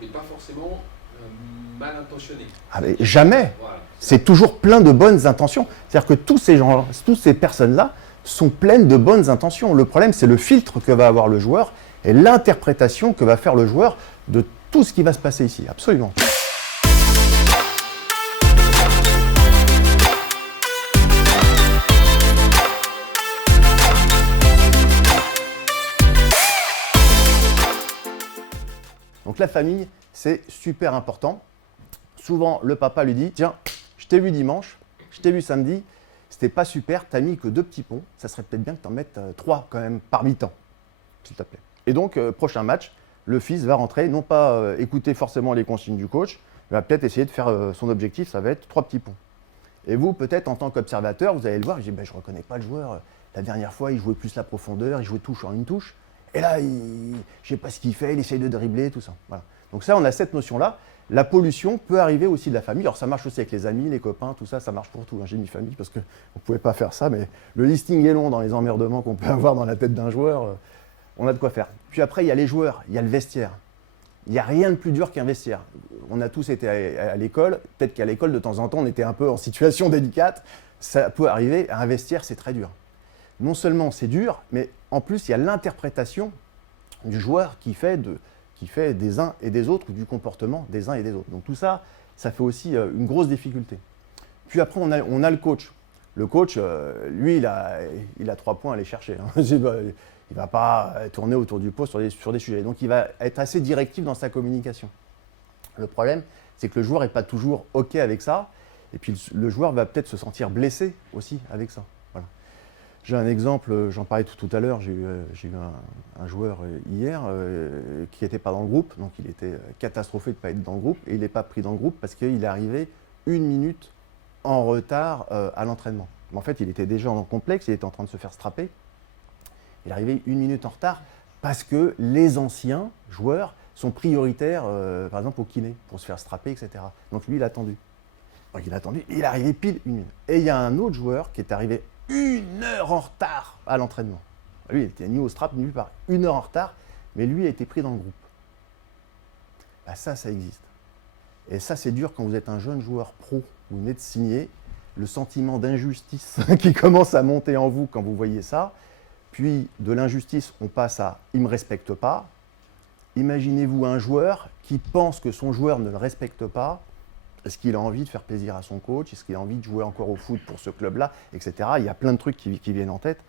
mais pas forcément mal intentionné. Ah, mais jamais. Voilà. C'est toujours plein de bonnes intentions. C'est-à-dire que tous ces gens, toutes ces personnes-là sont pleines de bonnes intentions. Le problème, c'est le filtre que va avoir le joueur et l'interprétation que va faire le joueur de tout ce qui va se passer ici. Absolument. Donc la famille, c'est super important. Souvent, le papa lui dit « Tiens, je t'ai vu dimanche, je t'ai vu samedi, c'était pas super, t'as mis que 2 petits ponts, ça serait peut-être bien que t'en mettes 3 quand même par mi-temps, s'il te plaît. » Et donc, prochain match, le fils va rentrer, non pas écouter forcément les consignes du coach, mais va peut-être essayer de faire son objectif, ça va être 3 petits ponts. Et vous, peut-être en tant qu'observateur, vous allez le voir, vous dites « Je ne reconnais pas le joueur, la dernière fois, il jouait plus la profondeur, il jouait touche en une touche. » Et là, je ne sais pas ce qu'il fait, il essaye de dribbler, tout ça. Voilà. Donc ça, on a cette notion-là. La pollution peut arriver aussi de la famille. Alors ça marche aussi avec les amis, les copains, tout ça, ça marche pour tout. J'ai mis famille parce qu'on ne pouvait pas faire ça, mais le listing est long dans les emmerdements qu'on peut avoir dans la tête d'un joueur. On a de quoi faire. Puis après, il y a les joueurs, il y a le vestiaire. Il n'y a rien de plus dur qu'un vestiaire. On a tous été à l'école. Peut-être qu'à l'école, de temps en temps, on était un peu en situation délicate. Ça peut arriver. Un vestiaire, c'est très dur. Non seulement c'est dur, mais en plus, il y a l'interprétation du joueur qui fait des uns et des autres, ou du comportement des uns et des autres. Donc tout ça, ça fait aussi une grosse difficulté. Puis après, on a le coach. Le coach, lui, il a 3 points à aller chercher. Hein. Il ne va pas tourner autour du pot sur des sujets. Donc il va être assez directif dans sa communication. Le problème, c'est que le joueur n'est pas toujours OK avec ça. Et puis le joueur va peut-être se sentir blessé aussi avec ça. Voilà. J'ai un exemple, j'en parlais tout à l'heure, j'ai eu un joueur hier qui n'était pas dans le groupe, donc il était catastrophé de ne pas être dans le groupe, et il n'est pas pris dans le groupe parce qu'il est arrivé 1 minute en retard à l'entraînement. En fait, il était déjà en complexe, il était en train de se faire strapper. Il est arrivé 1 minute en retard parce que les anciens joueurs sont prioritaires, par exemple au kiné, pour se faire strapper, etc. Donc lui, il a attendu. Donc il a attendu, il est arrivé pile 1 minute. Et il y a un autre joueur qui est arrivé 1 heure en retard à l'entraînement. Lui, il était ni au strap, ni nulle part. 1 heure en retard, mais lui a été pris dans le groupe. Bah ça existe. Et ça, c'est dur quand vous êtes un jeune joueur pro, vous venez de signer, le sentiment d'injustice qui commence à monter en vous quand vous voyez ça. Puis de l'injustice, on passe à « il ne me respecte pas ». Imaginez-vous un joueur qui pense que son joueur ne le respecte pas. Est-ce qu'il a envie de faire plaisir à son coach? Est-ce qu'il a envie de jouer encore au foot pour ce club-là, etc. Il y a plein de trucs qui viennent en tête.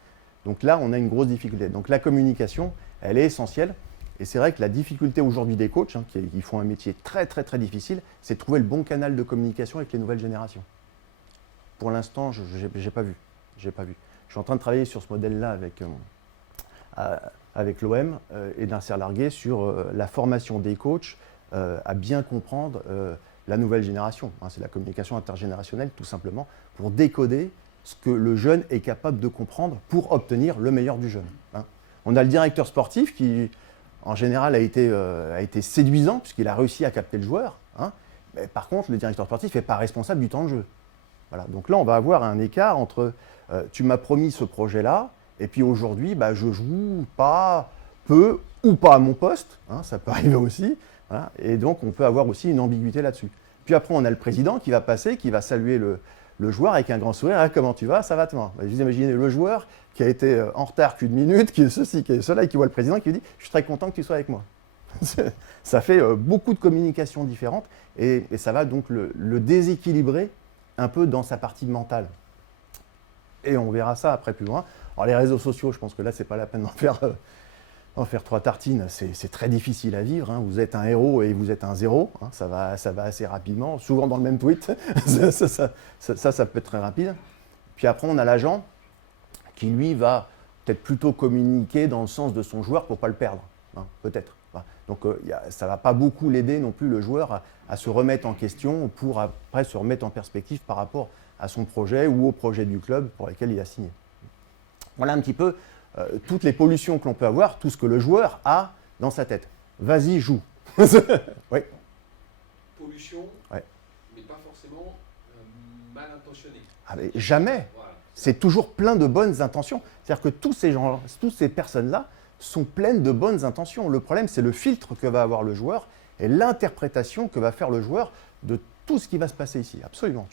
Donc là, on a une grosse difficulté. Donc la communication, elle est essentielle. Et c'est vrai que la difficulté aujourd'hui des coachs, qui font un métier très, très, très difficile, c'est de trouver le bon canal de communication avec les nouvelles générations. Pour l'instant, je n'ai pas vu. Je suis en train de travailler sur ce modèle-là avec l'OM et Nasser Largué sur la formation des coachs à bien comprendre la nouvelle génération. C'est la communication intergénérationnelle, tout simplement, pour décoder ce que le jeune est capable de comprendre pour obtenir le meilleur du jeune. On a le directeur sportif qui, en général, a été séduisant, puisqu'il a réussi à capter le joueur. Mais par contre, le directeur sportif n'est pas responsable du temps de jeu. Voilà. Donc là, on va avoir un écart entre tu m'as promis ce projet-là, et puis aujourd'hui, je joue pas, peu ou pas à mon poste. Ça peut arriver aussi. Voilà. Et donc, on peut avoir aussi une ambiguïté là-dessus. Puis après, on a le président qui va passer, qui va saluer le joueur avec un grand sourire. Ah, comment tu vas? Ça va, toi? Vous imaginez le joueur qui a été en retard qu'une minute, qui est ceci, qui est cela, et qui voit le président qui lui dit « Je suis très content que tu sois avec moi ». Ça fait beaucoup de communications différentes et ça va donc le déséquilibrer un peu dans sa partie mentale. Et on verra ça après plus loin. Alors les réseaux sociaux, je pense que là, c'est pas la peine d'en faire 3 tartines. C'est très difficile à vivre. Vous êtes un héros et vous êtes un zéro. Ça va assez rapidement, souvent dans le même tweet. ça peut être très rapide. Puis après, on a l'agent qui, lui, va peut-être plutôt communiquer dans le sens de son joueur pour ne pas le perdre. Peut-être. Donc, ça ne va pas beaucoup l'aider non plus, le joueur, à se remettre en question pour après se remettre en perspective par rapport à son projet ou au projet du club pour lequel il a signé. Voilà un petit peu toutes les pollutions que l'on peut avoir, tout ce que le joueur a dans sa tête. Vas-y, joue. Oui. Pollution, ouais. Mais pas forcément mal intentionnée. Ah, mais jamais. Voilà. C'est toujours plein de bonnes intentions. C'est-à-dire que toutes ces personnes-là sont pleines de bonnes intentions. Le problème, c'est le filtre que va avoir le joueur et l'interprétation que va faire le joueur de tout ce qui va se passer ici. Absolument.